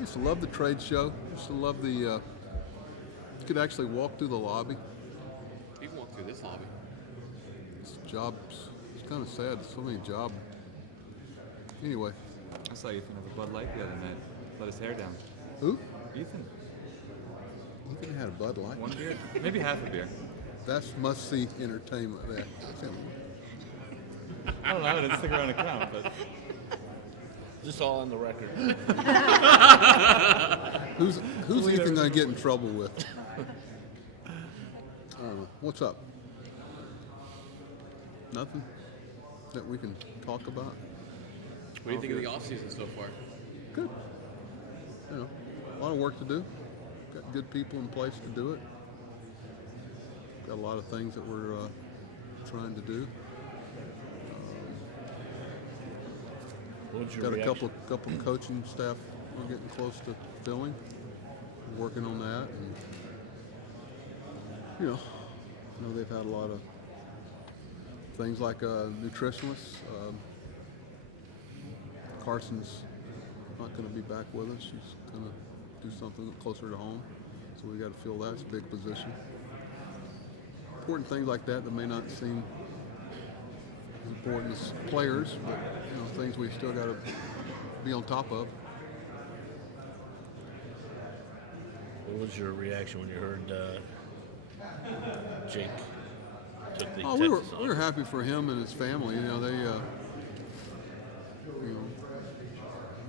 used to love the trade show. Used to love the. You could actually walk through the lobby. You can walk through this lobby. It's jobs. It's kind of sad. So many jobs. Anyway. I saw Ethan have a Bud Light the other night. Let his hair down. Who? Ethan. Ethan had a Bud Light. One beer. Maybe half a beer. That's must-see entertainment. There. I don't know. I didn't stick around to count, but. Just all on the record. Who's Ethan going to get in trouble with? I don't know. What's up? Nothing that we can talk about? What do you think of the offseason so far? Good. You know, a lot of work to do. Got good people in place to do it. Got a lot of things that we're trying to do. Got a couple of coaching staff we're getting close to filling. We're working on that, and you know, I know they've had a lot of things like nutritionists. Carson's not going to be back with us. She's going to do something closer to home, so we got to fill that. It's a big position. Important things like that may not seem as important as players, but you know, things we still got to be on top of. What was your reaction when you heard Jake took the we Texas were happy for him and his family. You know, they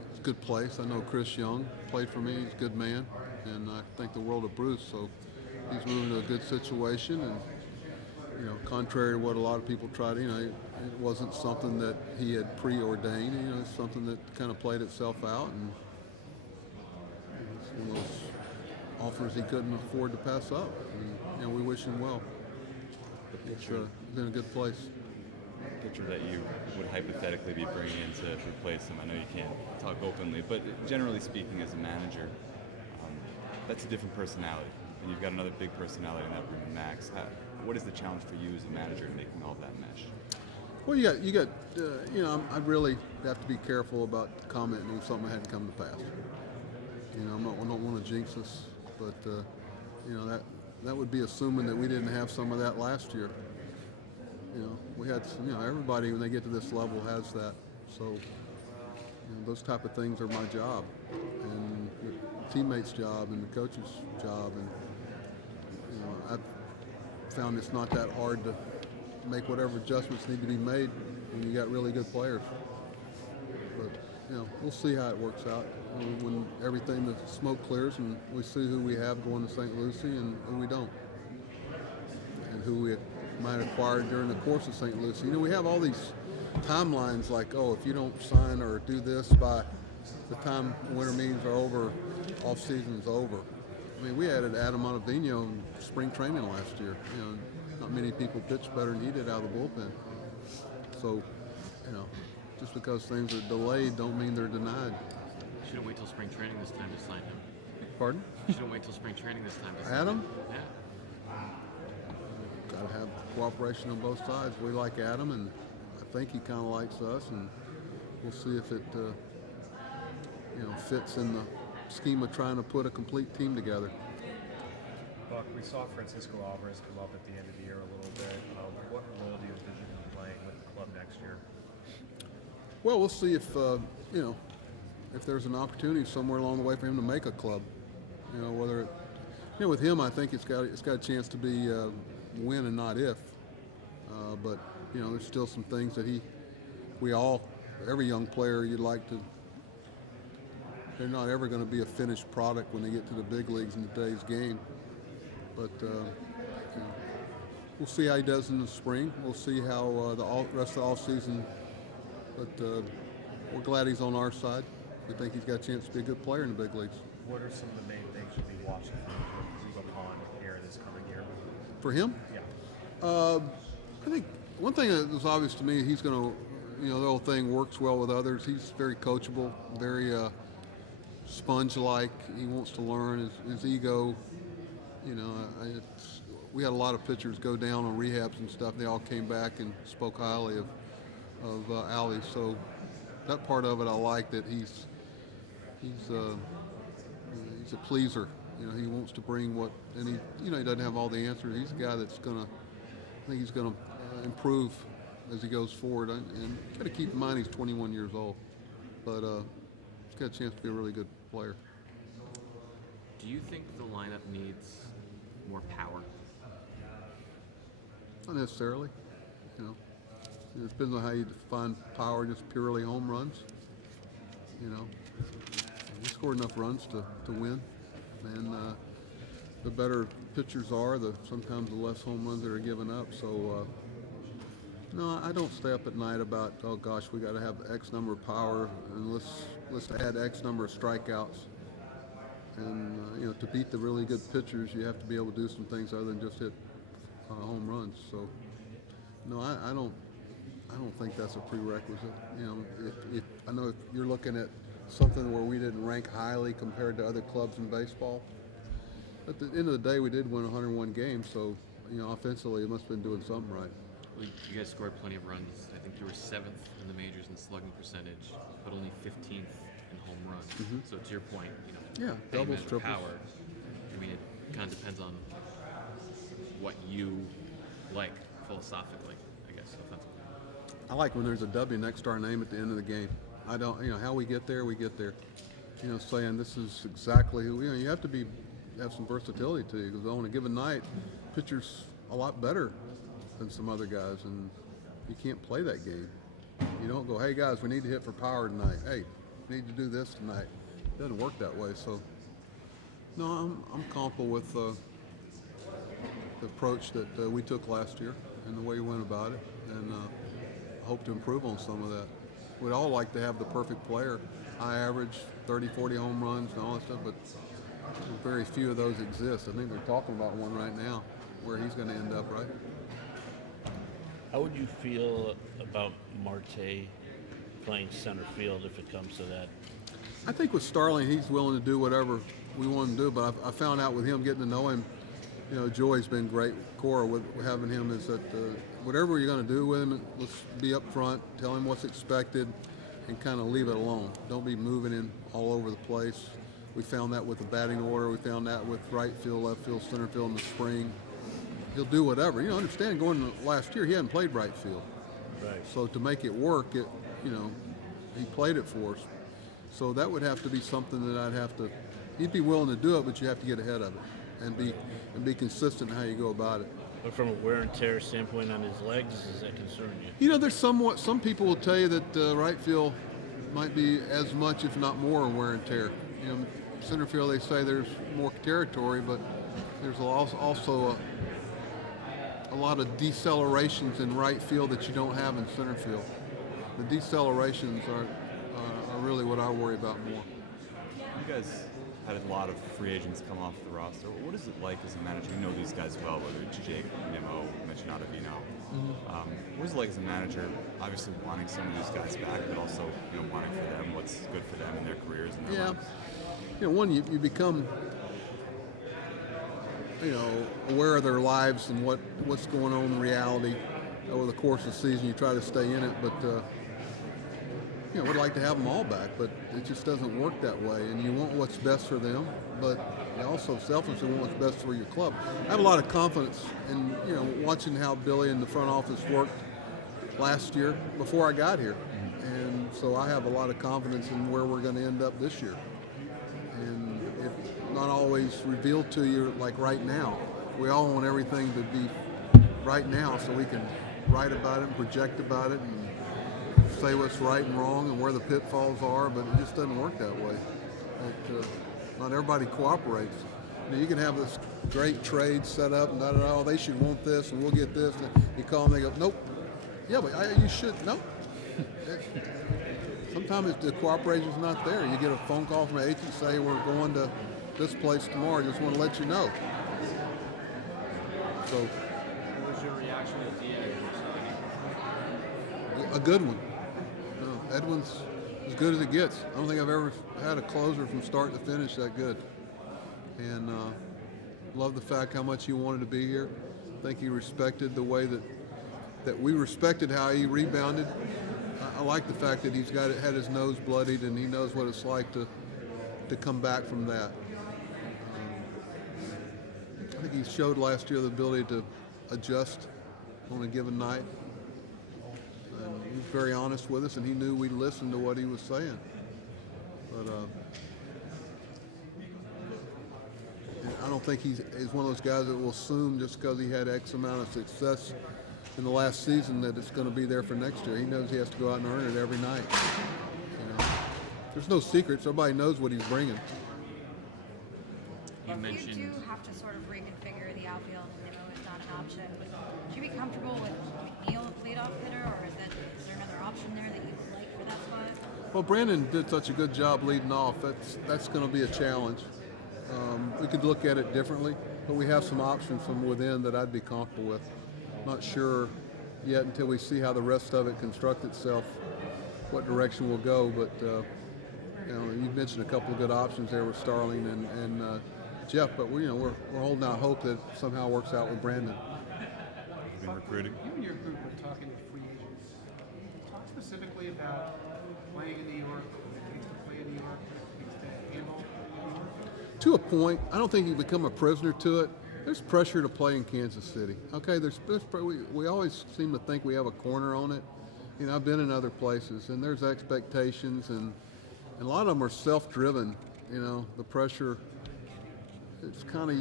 it's a good place. I know Chris Young played for me. He's a good man, and I think the world of Bruce. So he's moving to a good situation, and you know, contrary to what a lot of people tried, you know, it wasn't something that he had preordained. You know, it's something that kind of played itself out, and it's one of those offers he couldn't afford to pass up. And you know, we wish him well. It's in a good place. Pitcher that you would hypothetically be bringing in to replace him. I know you can't talk openly, but generally speaking, as a manager, that's a different personality, and you've got another big personality in that room, in Max. What is the challenge for you as a manager in making all that mesh? Well, you got, you know, I really have to be careful about commenting on something that hadn't come to pass. You know, I don't want to jinx us, but you know, that would be assuming that we didn't have some of that last year. You know, we had some, you know, everybody when they get to this level has that. So, you know, those type of things are my job, and the teammates' job, and the coach's job, and you know, I've found it's not that hard to make whatever adjustments need to be made when you got really good players. But you know, we'll see how it works out when everything, the smoke clears, and we see who we have going to St. Lucie and who we don't, and who we might acquire during the course of St. Lucie. You know, we have all these timelines like, oh, if you don't sign or do this by the time winter meetings are over, off season's over. I mean, we added Adam Ottavino in spring training last year. You know, not many people pitched better than he did out of the bullpen. So, you know, just because things are delayed don't mean they're denied. You shouldn't wait till spring training this time to sign him. Pardon? You shouldn't wait till spring training this time to sign Adam? him. Yeah. Got to have cooperation on both sides. We like Adam, and I think he kind of likes us, and we'll see if it, you know, fits in the scheme of trying to put a complete team together. Buck, we saw Francisco Alvarez come up at the end of the year a little bit. What role do you envision him playing with the club next year? Well, we'll see if, you know, if there's an opportunity somewhere along the way for him to make a club. You know, whether, you know, with him, I think it's got a chance to be when and not if. But, you know, there's still some things that every young player you'd like to, they're not ever going to be a finished product when they get to the big leagues in today's game. But, you know, we'll see how he does in the spring. We'll see how the rest of the offseason. But we're glad he's on our side. We think he's got a chance to be a good player in the big leagues. What are some of the main things you'll be watching for him to improve upon here this coming year? For him? Yeah. I think one thing that was obvious to me, he's going to, you know, the whole thing works well with others. He's very coachable, very sponge-like. He wants to learn. His ego, you know, we had a lot of pitchers go down on rehabs and stuff. They all came back and spoke highly of Allie. So that part of it, I like that he's it's a pleaser. You know, he wants to bring what, and he doesn't have all the answers. He's a guy that's I think he's gonna improve as he goes forward. And got to keep in mind he's 21 years old, but he's got a chance to be a really good player. Do you think the lineup needs more power? Not necessarily. You know, it depends on how you define power. Just purely home runs. You know, he scored enough runs to win, and the better pitchers are, sometimes the less home runs that are given up. So no, I don't stay up at night about, oh gosh, we got to have X number of power and let's add X number of strikeouts. And to beat the really good pitchers, you have to be able to do some things other than just hit home runs. So no, I don't think that's a prerequisite. You know, if I know if you're looking at something where we didn't rank highly compared to other clubs in baseball, at the end of the day, we did win 101 games. So offensively, it must have been doing something right. Well, you guys scored plenty of runs. I think you were 7th in the majors in slugging percentage, but only 15th in home runs. Mm-hmm. So to your point, Yeah, doubles, payment or triples. power. I mean, it kind of depends on what you like philosophically, I guess, offensively. I like when there's a W next to our name at the end of the game. I don't, how we get there, we get there. Saying this is exactly who. You have to have some versatility to you, because on a given night, pitcher's a lot better than some other guys, and you can't play that game. You don't go, hey guys, we need to hit for power tonight. Hey, we need to do this tonight. It doesn't work that way. So, no, I'm comfortable with the approach that we took last year and the way we went about it, and I hope to improve on some of that. We'd all like to have the perfect player, high average, 30, 40 home runs and all that stuff, but very few of those exist. I think they're talking about one right now where he's going to end up, right? How would you feel about Marte playing center field if it comes to that? I think with Starling, he's willing to do whatever we want him to do, but I found out with him, getting to know him, Joey's been great. Cora, with having him, is that whatever you're going to do with him, let's be up front, tell him what's expected, and kind of leave it alone. Don't be moving in all over the place. We found that with the batting order. We found that with right field, left field, center field in the spring. He'll do whatever. Understand, going last year, he hadn't played right field. Right. So to make it work, he played it for us. So that would have to be something that I'd have to. He'd be willing to do it, but you have to get ahead of it and be consistent in how you go about it. But from a wear and tear standpoint on his legs, does that concern you? There's some people will tell you that right field might be as much, if not more, wear and tear. Center field, they say there's more territory, but there's also a lot of decelerations in right field that you don't have in center field. The decelerations are really what I worry about more. You guys had a lot of free agents come off the roster. What is it like as a manager? You know these guys well, whether it's Jake, Nimmo, Michinadovino. What is it like as a manager, obviously wanting some of these guys back, but also wanting for them what's good for them in their careers and their lives? One, you become aware of their lives and what's going on in reality over the course of the season. You try to stay in it, but would like to have them all back, but it just doesn't work that way. And you want what's best for them, but you also selfishly want what's best for your club. I have a lot of confidence in watching how Billy and the front office worked last year before I got here, and so I have a lot of confidence in where we're going to end up this year. And it's not always revealed to you like right now. We all want everything to be right now so we can write about it and project about it and say what's right and wrong and where the pitfalls are, but it just doesn't work that way. Not everybody cooperates. You can have this great trade set up and they should want this and we'll get this. And you call them, they go, nope. Yeah, but you should, nope. Sometimes the cooperation's not there. You get a phone call from an agent say we're going to this place tomorrow. Just want to let you know. So, What was your reaction to DA? a good one. Edwin's as good as it gets. I don't think I've ever had a closer from start to finish that good. And love the fact how much he wanted to be here. I think he respected the way that we respected how he rebounded. I like the fact that had his nose bloodied and he knows what it's like to come back from that. I think he showed last year the ability to adjust on a given night. And he was very honest with us, and he knew we listened to what he was saying. But I don't think he's one of those guys that will assume just because he had X amount of success in the last season that it's going to be there for next year. He knows he has to go out and earn it every night. You know, there's no secrets. Everybody knows what he's bringing. You If mentioned you do have to sort of reconfigure the outfield and Nimmo is not an option, would you be comfortable with McNeil as leadoff hitter, or is there another option there that you would like for that spot? Well, Brandon did such a good job leading off. That's going to be a challenge. We could look at it differently, but we have some options from within that I'd be comfortable with. Not sure yet until we see how the rest of it construct itself, what direction we'll go. But you know, you mentioned a couple of good options there with Starling and Jeff. But we're holding out hope that somehow works out with Brandon. Been recruiting. You and your group were talking to free agents. Talk specifically about playing in New York, what it takes to play in New York, what it takes to handle New York. To a point, I don't think you become a prisoner to it. There's pressure to play in Kansas City. Okay, we always seem to think we have a corner on it. You know, I've been in other places, and there's expectations, and a lot of them are self-driven. You know, the pressure. It's kind of.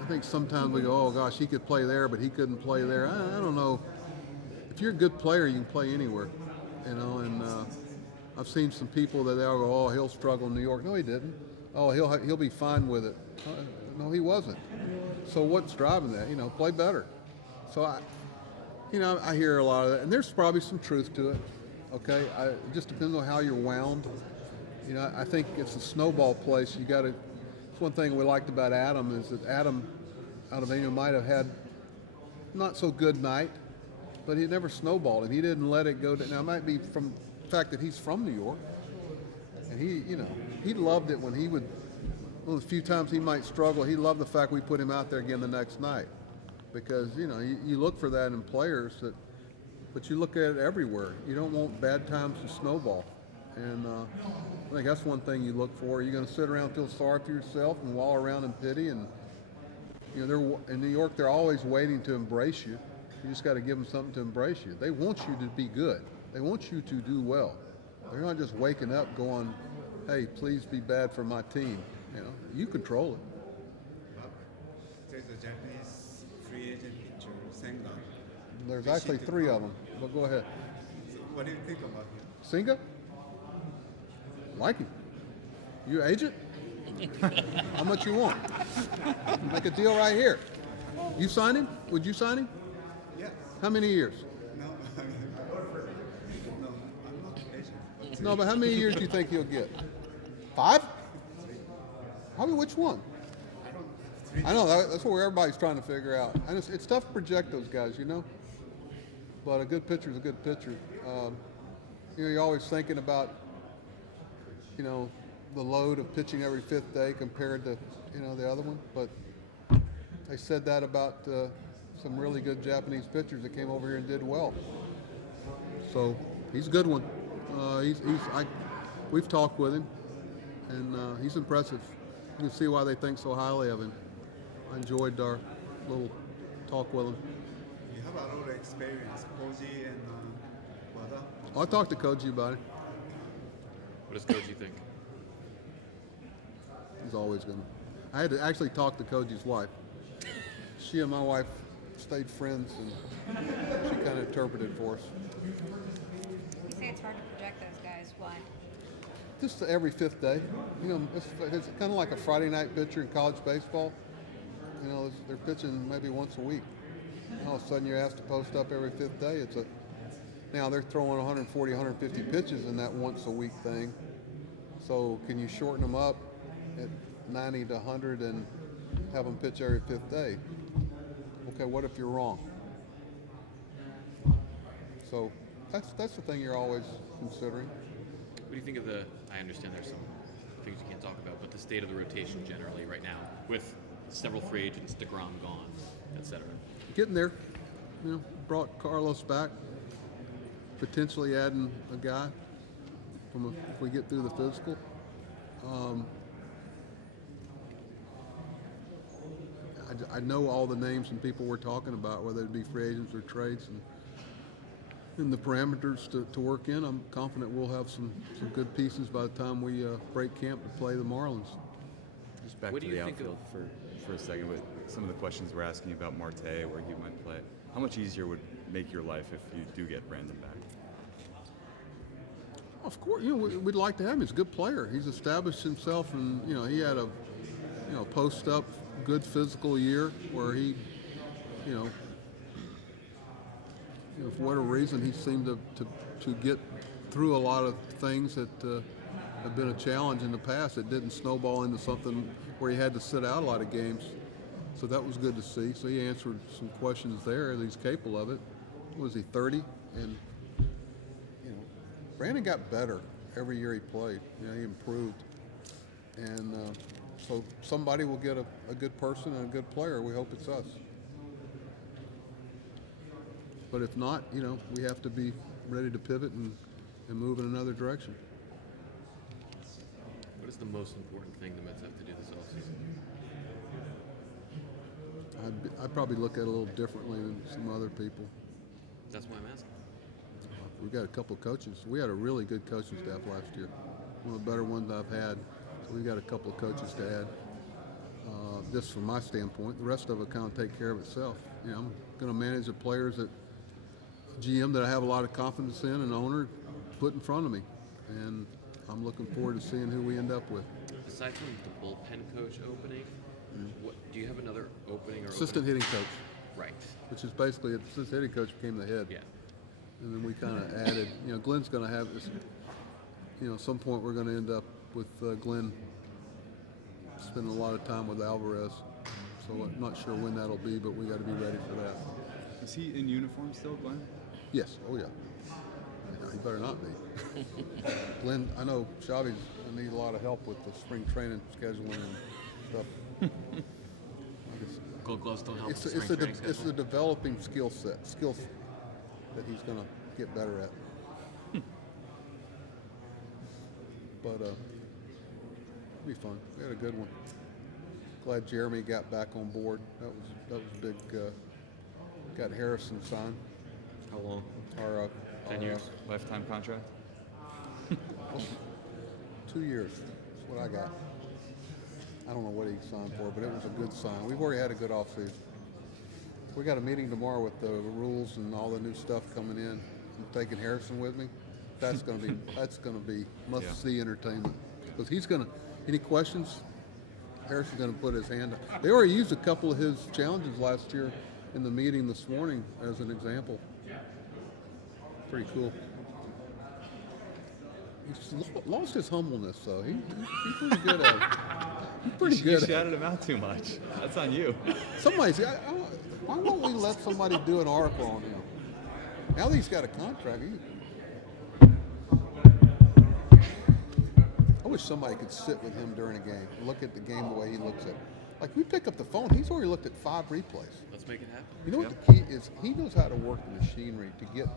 I think sometimes we go, oh gosh, he could play there, but he couldn't play there. I don't know. If you're a good player, you can play anywhere. You know, and I've seen some people that they'll go, oh, he'll struggle in New York. No, he didn't. Oh, he'll be fine with it. No, he wasn't. So what's driving that? You know, play better. So I hear a lot of that, and there's probably some truth to it. Okay, it just depends on how you're wound. You know, I think it's a snowball place. You got to. It's one thing we liked about Adam is that Adam, out of England, might have had not so good night, but he never snowballed him. He didn't let it go. Now it might be from the fact that he's from New York, and he loved it when he would. Well, the few times he might struggle, he loved the fact we put him out there again the next night, because you look for that in players but you look at it everywhere. You don't want bad times to snowball, and I think that's one thing you look for. You're going to sit around and feel sorry for yourself and wallow around in pity, and they're in New York. They're always waiting to embrace you. You just got to give them something to embrace you. They want you to be good. They want you to do well. They're not just waking up going, "Hey, please be bad for my team." You control it. There's a Japanese free agent pitcher, Senga. There's actually 3 of them, but go ahead. So what do you think about him? Singa? Like him. You agent? How much you want? Make a deal right here. You sign him? Would you sign him? Yes. How many years? No, no, I'm not an agent. No, but how many years do you think he'll get? 5? Which one? I know, that's what everybody's trying to figure out. And it's tough to project those guys, But a good pitcher is a good pitcher. You're always thinking about, the load of pitching every 5th day compared to, the other one. But they said that about some really good Japanese pitchers that came over here and did well. So he's a good one. We've talked with him, and he's impressive. You can see why they think so highly of him. I enjoyed our little talk with him. You have a lot of experience, Koji and Wada. I talked to Koji about it. what does Koji think? He's always going to. I had to actually talk to Koji's wife. She and my wife stayed friends, and she kind of interpreted for us. You say it's hard to project those guys. Why? Just every 5th day. It's kind of like a Friday night pitcher in college baseball. They're pitching maybe once a week. And all of a sudden you're asked to post up every 5th day. Now they're throwing 140, 150 pitches in that once a week thing. So can you shorten them up at 90 to 100 and have them pitch every 5th day? Okay, what if you're wrong? So that's the thing you're always considering. What do you think of I understand there's some things you can't talk about, but the state of the rotation generally right now, with several free agents, DeGrom gone, etc. Getting there. Brought Carlos back, potentially adding a guy if we get through the physical. I know all the names and people we're talking about, whether it be free agents or trades, and the parameters to work in. I'm confident we'll have some good pieces by the time we break camp to play the Marlins. Just back What to do you the think outfield for a second with some of the questions we're asking about Marte, where he might play. How much easier would make your life if you do get Brandon back? Of course, we'd like to have him. He's a good player. He's established himself, and he had a post up good physical year where he, for whatever reason, he seemed to get through a lot of things that have been a challenge in the past. It didn't snowball into something where he had to sit out a lot of games. So that was good to see. So he answered some questions there. He's capable of it. Was he 30? And Brandon got better every year he played. He improved. And so somebody will get a good person and a good player. We hope it's us. But if not, we have to be ready to pivot and move in another direction. What is the most important thing the Mets have to do this offseason? I'd probably look at it a little differently than some other people. That's why I'm asking. We got a couple of coaches. We had a really good coaching staff last year, one of the better ones I've had. So we got a couple of coaches to add. Just from my standpoint, the rest of it kind of take care of itself. I'm going to manage the players that GM that I have a lot of confidence in, and owner put in front of me, and I'm looking forward to seeing who we end up with. Aside from the bullpen coach opening, what do you have another opening or Assistant hitting coach, Right. which is basically the assistant hitting coach became the head. Yeah. And then we kind of added, Glenn's going to have this, at some point we're going to end up with Glenn spending a lot of time with Alvarez. So I'm not sure when that'll be, but we got to be ready for that. Is he in uniform still, Glenn? Yes. Oh, yeah. He better not be. Glenn, I know Chavi's going to need a lot of help with the spring training scheduling and stuff. Gold gloves don't help. It's with spring training a schedule. developing skill that he's going to get better at. But it'll be fun. We had a good one. Glad Jeremy got back on board. That was big. Got Harrison signed. How long? Our 10 years. Lifetime contract? 2 years. That's what I got. I don't know what he signed for, but it was a good sign. We've already had a good offseason. We got a meeting tomorrow with the rules and all the new stuff coming in. I'm taking Harrison with me. That's going to be must-see entertainment, because he's going to. Any questions? Harrison's going to put his hand up. They already used a couple of his challenges last year in the meeting this morning as an example. Pretty cool. He's lost his humbleness, though. He's pretty good at it. He's pretty You good at it. shouted him out too much. That's on you. Somebody's. Why won't we let somebody do an article on him? Now that he's got a contract, I wish somebody could sit with him during a game and look at the game the way he looks at it. Like, we pick up the phone, he's already looked at 5 replays. Let's make it happen. You know what the key is? He knows how to work the machinery to get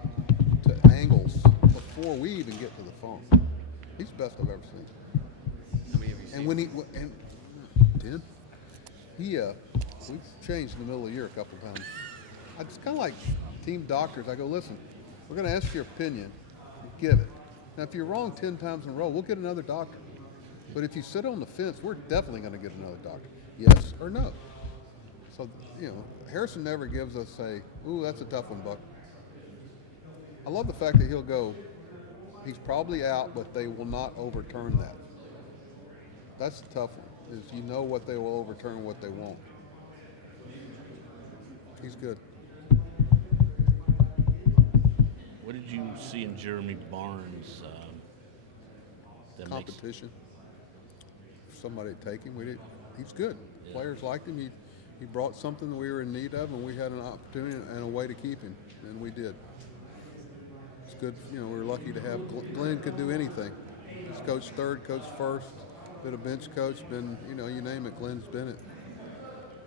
to angles before we even get to the phone. He's the best I've ever seen. How many have you seen? And when he 10, we changed in the middle of the year a couple of times. It's kind of like team doctors. I go, listen, we're going to ask your opinion, give it. Now, if you're wrong 10 times in a row, we'll get another doctor. But if you sit on the fence, we're definitely going to get another doctor. Yes or no. So, Harrison never gives us ooh, that's a tough one, Buck. I love the fact that he'll go, he's probably out, but they will not overturn that. That's the tough one, is what they will overturn and what they won't. He's good. What did you see in Jeremy Barnes? Competition. Somebody to take him. He's good. Yeah. Players liked him. He brought something that we were in need of, and we had an opportunity and a way to keep him, and we did. It's good. We're lucky to have Glenn. Could do anything. He's coached third, coached first, been a bench coach, been you name it. Glenn's been it,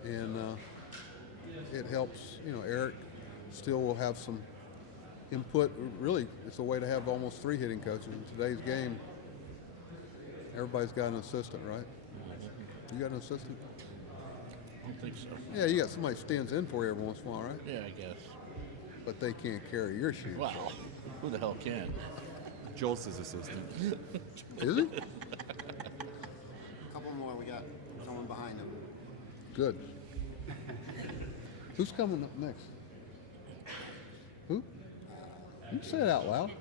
and it helps. Eric still will have some input. Really, it's a way to have almost 3 hitting coaches in today's game. Everybody's got an assistant, right? You got an assistant? don't think so. Yeah, you got somebody stands in for you every once in a while, right? Yeah, I guess. But they can't carry your shoes. Wow. Who the hell can? Joel's his assistant. Is he? Couple more. We got someone behind him. Good. Who's coming up next? Who? You say it out loud.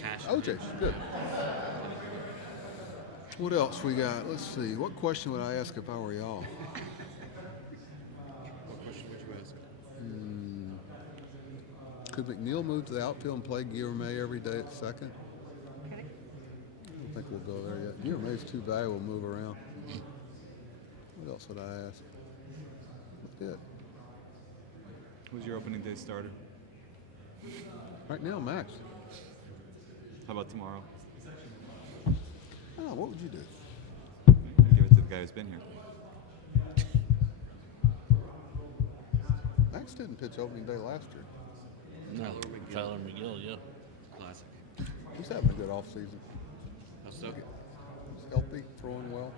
Cash. OJ, good. What else we got? Let's see. What question would I ask if I were y'all? What question would you ask? Could McNeil move to the outfield and play Guillerme every day at second? Okay. I don't think we'll go there yet. Guillerme's too valuable to move around. What else would I ask? That's it. Who's your opening day starter? Right now, Max. How about tomorrow? Oh, what would you do? Give it to the guy who's been here. Max didn't pitch opening day last year. No, Tyler McGill. Tyler McGill, yeah. Classic. He's having a good offseason. How so? He's healthy, throwing well.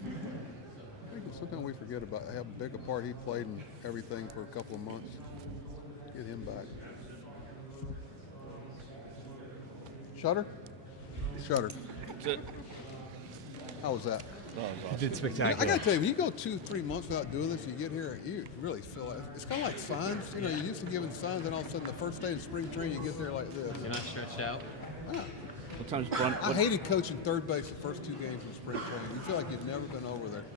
I think sometimes we forget about how big a part he played in everything for a couple of months. Get him back. Shutter? Shutter. That's it. How was that? That was awesome. Did I spectacular. gotta tell you, when you go 2-3 months without doing this, you get here, you really feel it. It's kind of like signs. You know, you used to giving signs, and all of a sudden, the first day of spring training, you get there like this. You're not stretched out? Ah, Sometimes Brunt. I hated coaching third base the first 2 games of spring training. You feel like you've never been over there.